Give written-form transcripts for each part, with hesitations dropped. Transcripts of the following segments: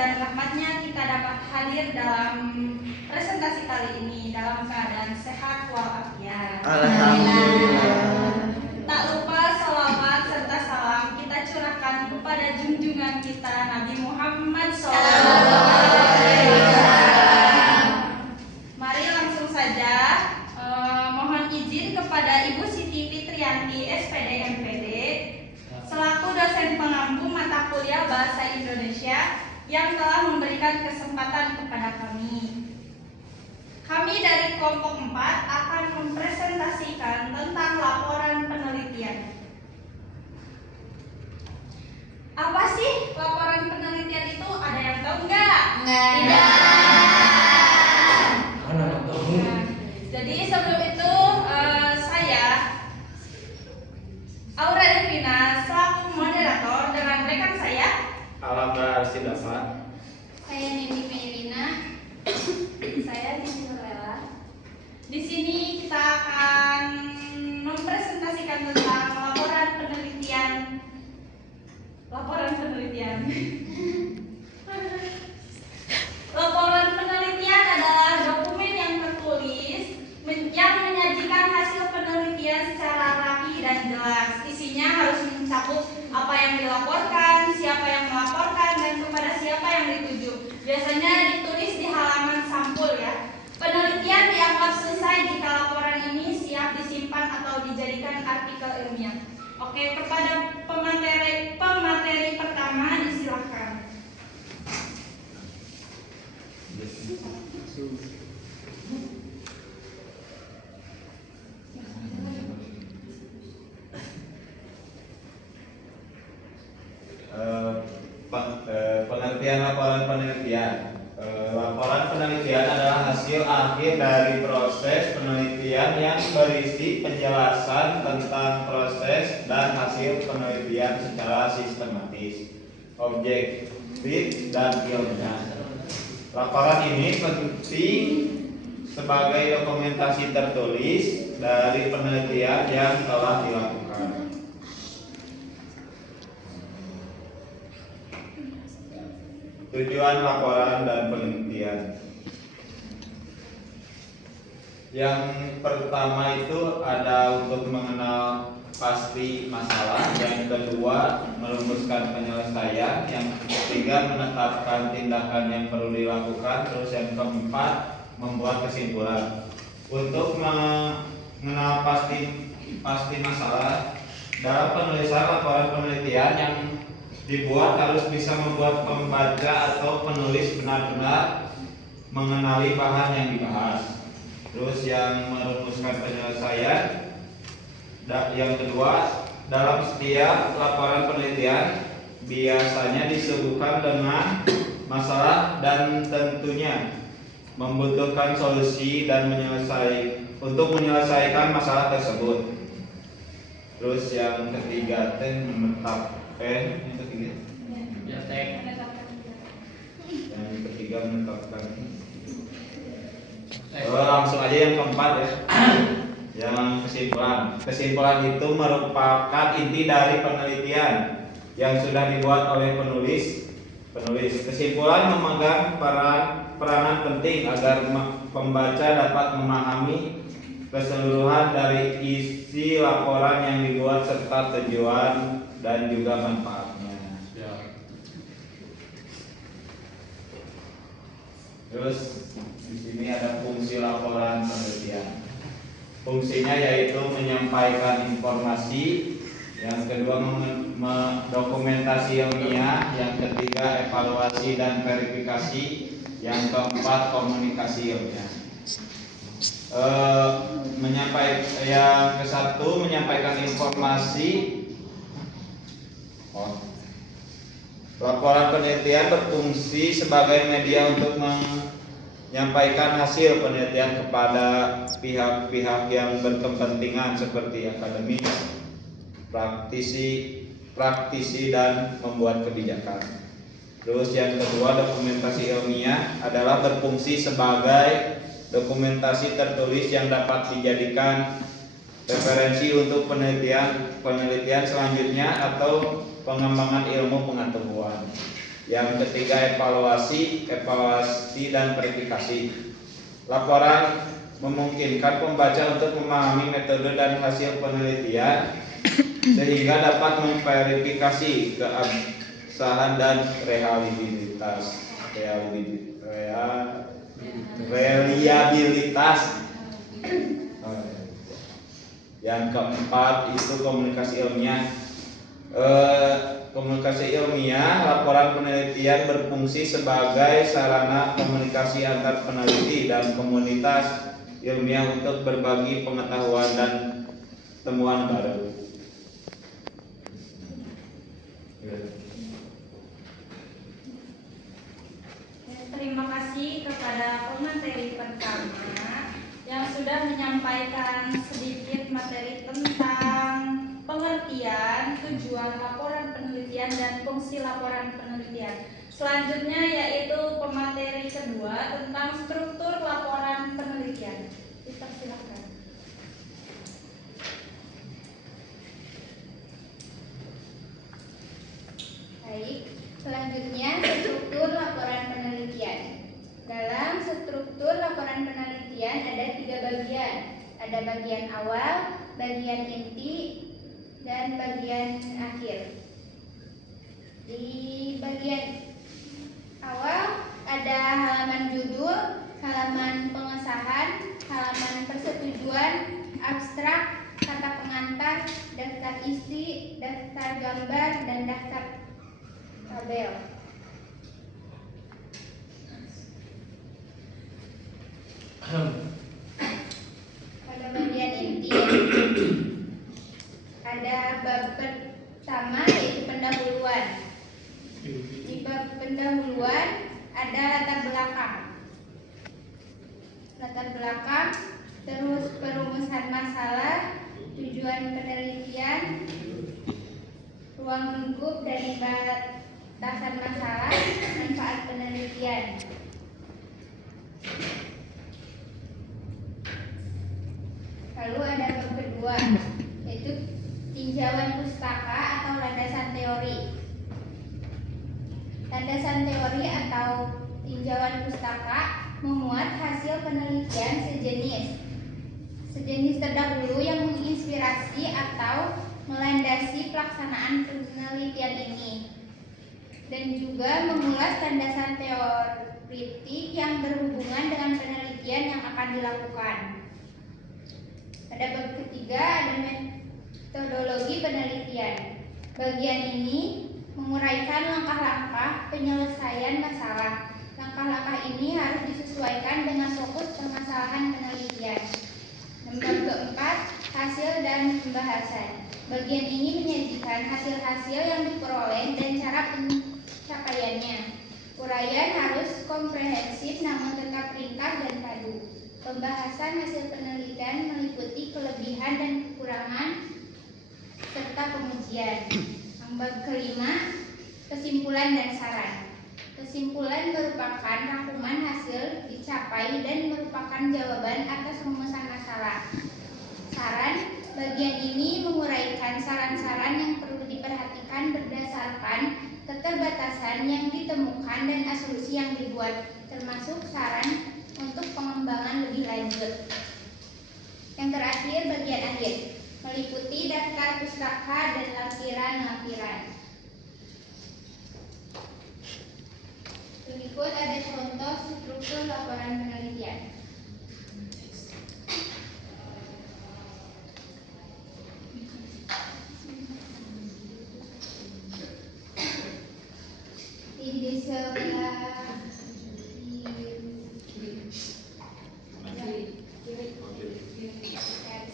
dan rahmatnya kita dapat hadir dalam presentasi kali ini dalam keadaan sehat walafiat. Alhamdulillah. Tak lupa salawat serta salam kita curahkan kepada junjungan kita Nabi Muhammad SAW. Mari langsung saja mohon izin kepada Ibu Siti Fitrianti SPD MPD selaku dosen pengampu mata kuliah Bahasa Indonesia yang telah memberikan kesempatan kepada kami. Kami dari kelompok 4 akan mempresentasikan tentang laporan penelitian. Apa sih laporan penelitian itu? Ada yang tahu nggak? Tidak. Jadi sebelum itu saya Aura Devina selaku moderator dengan rekan saya Alhamdulillah Arsidafa. Saya Nindi Meirina. Saya Nindi Nurlela. Di sini kita akan mempresentasikan tentang laporan penelitian. Laporan penelitian adalah dokumen yang tertulis yang menyajikan hasil penelitian secara rapi dan jelas. Isinya harus mencakup apa yang dilaporkan, siapa yang melaporkan, dan kepada siapa yang dituju. Biasanya ditulis di halaman sampul ya. Penelitian dianggap selesai jika laporan ini siap disimpan atau dijadikan artikel ilmiah. Oke, kepada pemateri pertama disilakan. Pengertian laporan penelitian. Laporan penelitian adalah hasil akhir dari proses penelitian yang berisi penjelasan tentang proses dan hasil penelitian secara sistematis, objektif, dan ilmiah. Laporan ini penting sebagai dokumentasi tertulis dari penelitian yang telah dilakukan. Tujuan laporan dan penelitian. Yang pertama itu ada untuk mengenal pasti masalah, yang kedua merumuskan penyelesaian, yang ketiga menetapkan tindakan yang perlu dilakukan, terus yang keempat membuat kesimpulan. Untuk mengenal pasti masalah, dalam penulisan laporan penelitian yang dibuat harus bisa membuat pembaca atau penulis benar-benar mengenali bahan yang dibahas. Terus yang merumuskan penyelesaian, yang kedua, dalam setiap laporan penelitian biasanya disuguhkan dengan masalah dan tentunya membutuhkan solusi dan untuk menyelesaikan masalah tersebut. Terus yang ketiga, menetapkan yang ketiga menetapkan. Langsung aja yang keempat ya. Yang kesimpulan itu merupakan inti dari penelitian yang sudah dibuat oleh penulis. Kesimpulan memegang peranan penting agar pembaca dapat memahami keseluruhan dari isi laporan yang dibuat serta tujuan dan juga manfaatnya. Terus di sini ada fungsi laporan penelitian. Fungsinya yaitu menyampaikan informasi, yang kedua mendokumentasi ilmiah, yang ketiga evaluasi dan verifikasi, yang keempat komunikasi ilmiah. Yang ke-1 menyampaikan informasi. Laporan penelitian berfungsi sebagai media untuk menyampaikan hasil penelitian kepada pihak-pihak yang berkepentingan seperti akademis, praktisi dan membuat kebijakan. Terus yang kedua, dokumentasi ilmiah adalah berfungsi sebagai dokumentasi tertulis yang dapat dijadikan referensi untuk penelitian selanjutnya atau pengembangan ilmu pengetahuan. Yang ketiga evaluasi dan verifikasi. Laporan memungkinkan pembaca untuk memahami metode dan hasil penelitian sehingga dapat memverifikasi keabsahan dan reliabilitas. Yang keempat itu komunikasi ilmiah. Komunikasi ilmiah, laporan penelitian berfungsi sebagai sarana komunikasi antar peneliti dan komunitas ilmiah untuk berbagi pengetahuan dan temuan baru. Terima kasih kepada pemateri pertama yang sudah menyampaikan sedikit materi tentang pengertian, tujuan laporan penelitian dan fungsi laporan penelitian. Selanjutnya yaitu pemateri kedua tentang struktur laporan penelitian. Dipersilakan. Baik, selanjutnya struktur laporan penelitian. Dalam struktur laporan penelitian ada 3 bagian. Ada bagian awal, bagian inti, dan bagian akhir. Di bagian awal ada halaman judul, halaman pengesahan, halaman persetujuan, abstrak, kata pengantar, daftar isi, daftar gambar, dan daftar tabel. Pada bagian inti ada bab pertama yaitu pendahuluan. Di bab pendahuluan ada latar belakang, terus perumusan masalah, tujuan penelitian, ruang lingkup dari batasan masalah, manfaat penelitian. Lalu ada bab kedua yaitu tinjauan pustaka atau landasan teori. Landasan teori atau tinjauan pustaka memuat hasil penelitian sejenis terdahulu yang menginspirasi atau melandasi pelaksanaan penelitian ini, dan juga mengulas landasan teoritik yang berhubungan dengan penelitian yang akan dilakukan. Pada bab ketiga ada metodologi penelitian. Bagian ini menguraikan langkah-langkah penyelesaian masalah. Langkah-langkah ini harus disesuaikan dengan fokus permasalahan penelitian. Bab keempat, hasil dan pembahasan. Bagian ini menyajikan hasil-hasil yang diperoleh dan cara pencapaiannya. Uraian harus komprehensif namun tetap ringkas dan padu. Pembahasan hasil penelitian meliputi kelebihan dan kekurangan serta pengujian. Bab kelima, kesimpulan dan saran. Kesimpulan merupakan rangkuman hasil dicapai dan merupakan jawaban atas rumusan masalah. Saran, bagian ini menguraikan saran-saran yang perlu diperhatikan berdasarkan keterbatasan yang ditemukan dan asumsi yang dibuat, termasuk saran untuk pengembangan lebih lanjut. Yang terakhir, bagian akhir, meliputi daftar pustaka dan lampiran-lampiran. Berikut ada contoh struktur laporan penelitian. Di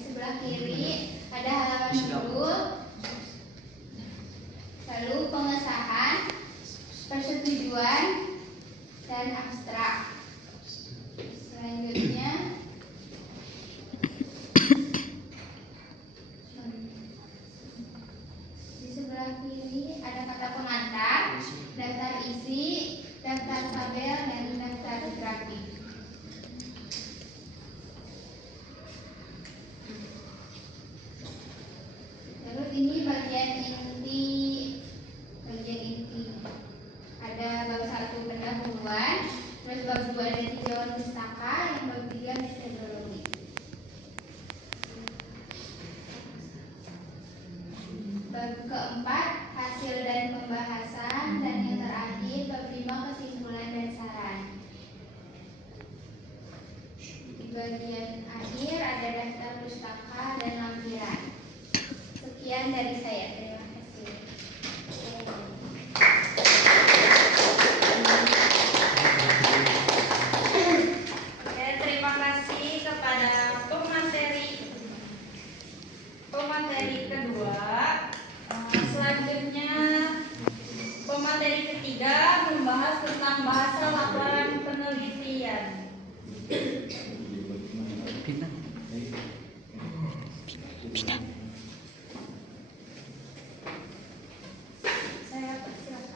sebelah kiri ada halaman judul, lalu pengesahan, persetujuan, dan abstrak. Selanjutnya di sebelah kiri ada kata pengantar, daftar isi, daftar tabel, dan daftar grafik. Terus ini bagian inti. Ada bab 2 ada tinjauan pustaka, yang bab 3 metodologi. Bab keempat hasil dan pembahasan, dan yang terakhir bab 5 kesimpulan dan saran. Di bagian akhir ada daftar pustaka dan lampiran. Sekian dari saya, terima kasih. Oke, terima kasih kepada pemateri kedua. Selanjutnya pemateri ketiga membahas tentang bahasa laporan penelitian. Saya persilakan.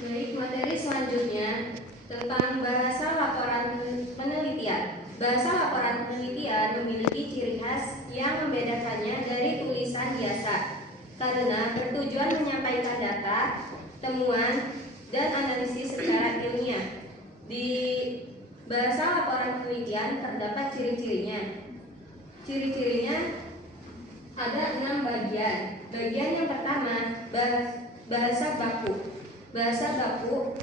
Baik, materi selanjutnya tentang bahasa laporan penelitian. Bahasa laporan penelitian memiliki ciri khas yang membedakannya dari tulisan biasa karena bertujuan menyampaikan data, temuan, dan analisis secara ilmiah. Di bahasa laporan penelitian terdapat ciri-cirinya. Ciri-cirinya ada 6 bagian. Bagian yang pertama, bahasa baku. Bahasa baku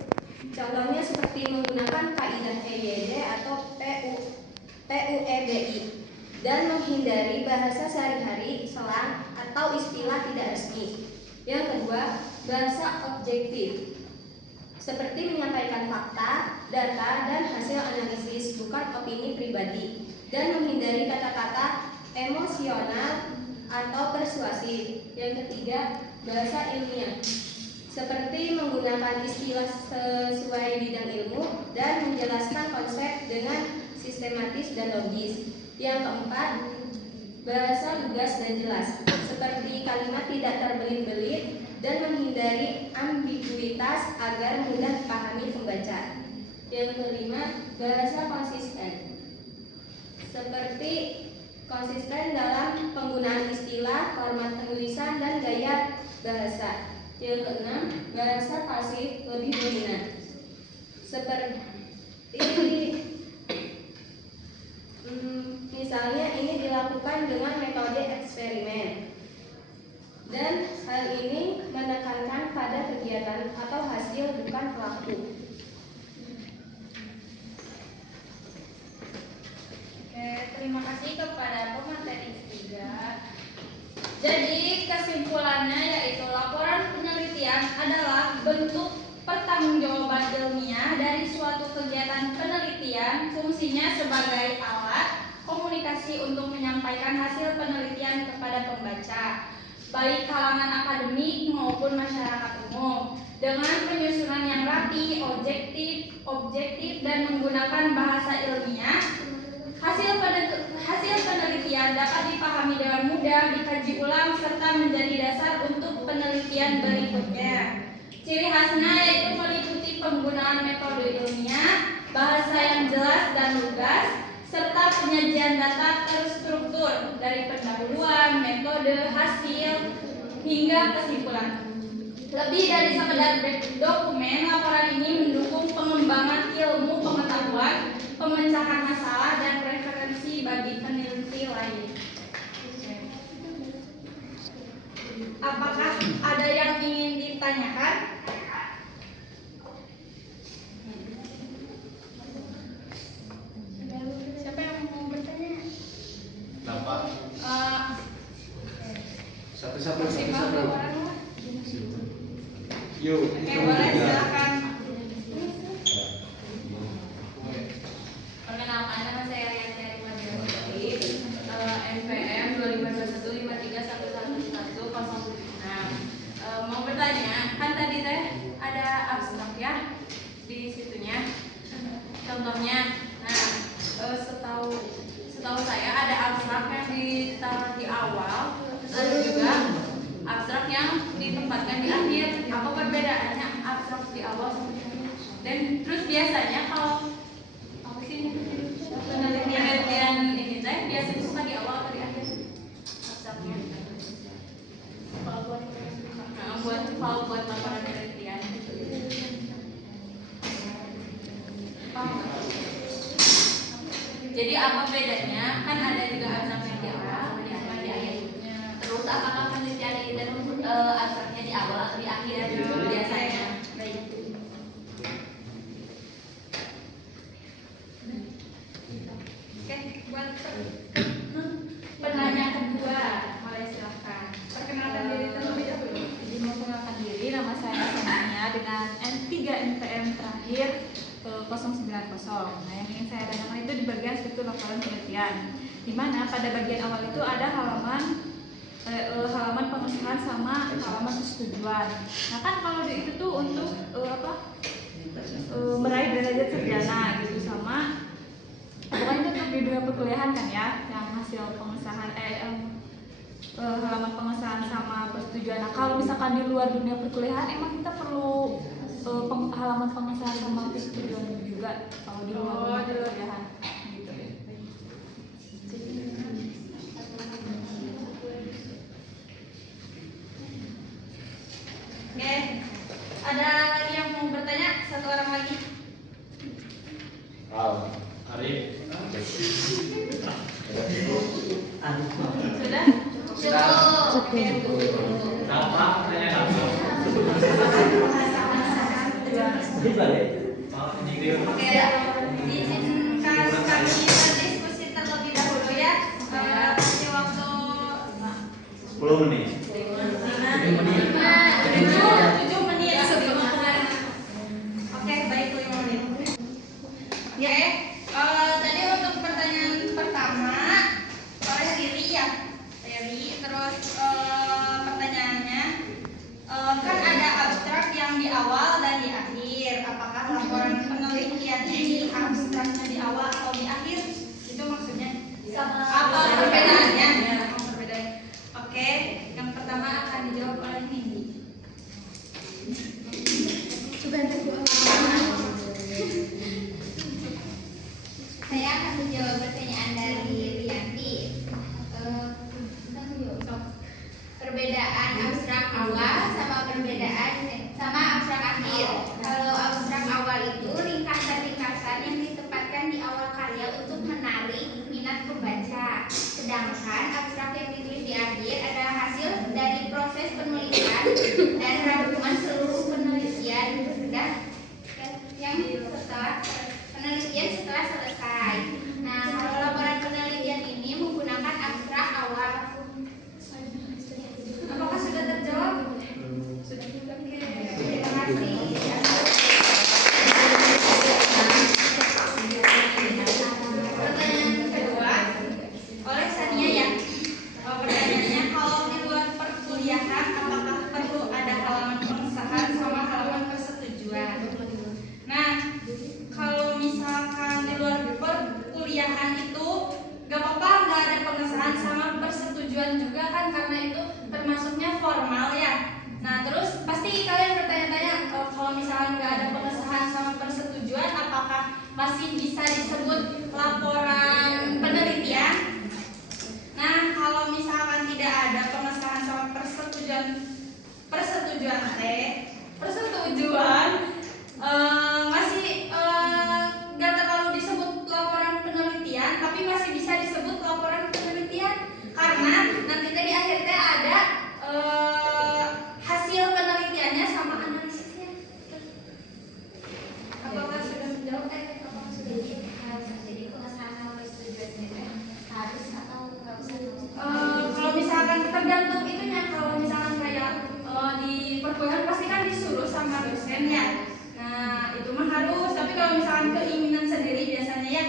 contohnya seperti menggunakan kaidah EYD atau PUEBI dan menghindari bahasa sehari-hari, slang atau istilah tidak resmi. Yang kedua, bahasa objektif seperti menyampaikan fakta, data, dan hasil analisis, bukan opini pribadi, dan menghindari kata-kata emosional atau persuasif. Yang ketiga, bahasa ilmiah seperti menggunakan istilah sesuai bidang ilmu dan menjelaskan konsep dengan sistematis dan logis. Yang keempat, bahasa lugas dan jelas seperti kalimat tidak terbelit-belit dan menghindari ambiguitas agar mudah dipahami pembaca. Yang kelima, bahasa konsisten seperti konsisten dalam penggunaan istilah, format penulisan, dan gaya bahasa. Yang keenam, bahasa pasif lebih dominan seperti misalnya ini dilakukan dengan metode eksperimen, dan hal ini menekankan pada kegiatan atau hasil, bukan pelaku. Oke, terima kasih kepada pemateri ketiga. Jadi kesimpulannya yaitu laporan penelitian adalah bentuk pertanggungjawaban ilmiah dari suatu kegiatan penelitian, fungsinya sebagai alat komunikasi untuk menyampaikan hasil penelitian kepada pembaca, baik kalangan akademik maupun masyarakat umum, dengan penyusunan yang rapi, objektif dan menggunakan bahasa ilmiah. Hasil penelitian dapat dipahami dengan mudah, dikaji ulang, serta menjadi dasar untuk penelitian berikutnya. Ciri khasnya yaitu meliputi penggunaan metode ilmiah, bahasa yang jelas dan lugas, serta penyajian data terstruktur dari pendahuluan, metode, hasil, hingga kesimpulan. Lebih dari sekedar dokumen, laporan ini mendukung pengembangan ilmu pengetahuan, pemecahan masalah, dan referensi bagi peneliti lain. Apakah ada yang ingin ditanyakan? Siapa yang mau bertanya? Dapat. Satu-satu. Maksimal 2 orang lah. Yuk. Oke, boleh silakan. Perkenalkan, nama saya Rian Syarif Madjani, NPM 252153111106. Mau bertanya, kan tadi teh ada abstrak ya di situnya. Contohnya, nah setahu saya ada abstrak yang ditaruh di awal, terus ada juga abstrak yang ditempatkan di akhir. Apa perbedaannya abstrak di awal sama di akhir? Dan terus biasanya kalau penelitian ini teh biasanya suka di awal atau di akhir abstraknya? akhir 090. Nah, yang ingin saya tanyakan itu di bagian struktur laporan penelitian, di mana pada bagian awal itu ada halaman pengesahan sama halaman persetujuan. Nah kan kalau itu tuh untuk meraih derajat sarjana gitu, sama pokoknya itu untuk di dunia perkuliahan kan ya, yang hasil pengesahan halaman pengesahan sama persetujuan. Nah kalau misalkan di luar dunia perkuliahan emang kita perlu halaman pengesahan sama persetujuan juga kalau di luar dunia perkuliahan gitu. Oke, ada lagi yang mau bertanya? Satu orang lagi. Arif. Sudah? Nama pertanyaan langsung. Oke, izinkan kami berdiskusi terlebih dahulu ya. Kasih waktu 10 menit. 7 menit. Oke, baik 5 menit. Ya, tadi untuk pertanyaan pertama oleh Riri ya. Riri, terus pertanyaannya kan ada abstrak yang di awal dan di akhir. Apakah laporan penelitiannya ini abstraknya di awal atau di akhir? Itu maksudnya sama apa perbedaannya? Perbedaannya. Oke, yang pertama akan dijawab oleh Nindi. Saya akan menjawab pertanyaan dari Rianti. Perbedaan abstrak awal sama abstrak akhir. Kalau abstrak awal itu ringkasan-ringkasan yang ditempatkan di awal karya untuk menarik minat pembaca. Sedangkan abstrak yang ditulis di akhir adalah hasil dari proses penelitian dan rangkuman seluruh penelitian yang setelah penelitian setelah selesai. Nah, kalau laporan penelitian ini menggunakan abstrak awal. Apakah sudah terjawab? Sudah. Terima kasih. Pertanyaan kedua oleh Sania ya. Pertanyaannya, kalau di luar perkuliahan apakah perlu ada halaman pengesahan sama halaman persetujuan? Nah, kalau misalkan di luar perkuliahan itu gak apa-apa nggak ada pengesahan sama persetujuan juga kan, karena itu termasuknya formal ya. Nah terus pasti kalian bertanya-tanya, kalau misalkan nggak ada pengesahan sama persetujuan apakah masih bisa disebut laporan penelitian? Nah kalau misalkan tidak ada pengesahan sama persetujuan masih nggak terlalu disebut laporan penelitian, tapi masih bisa disebut laporan penelitian karena nanti di akhirnya ada hasil penelitiannya sama analisisnya. Apakah sudah menjawab? Apakah sudah Jadi pengesahan sama persetujuan itu harus atau nggak usah? kalau misalkan tergantung itunya. Kalau misalkan kayak di perkuliahan pasti kan disuruh sama dosen ya. Nah itu mah harus. Tapi kalau misalkan keinginan sendiri biasanya ya.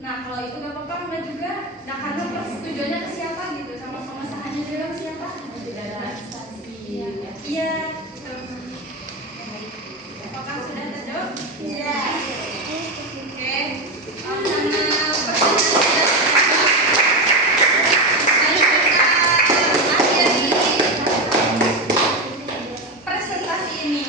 Nah kalau itu gak apa-apa enggak juga. Nah karena persetujuannya ke siapa gitu, sama pengesahannya juga ke siapa? Tidak ada instansi. Iya. Apakah sudah terjawab? Iya. Oke. Karena pertanyaan sudah presentasi ini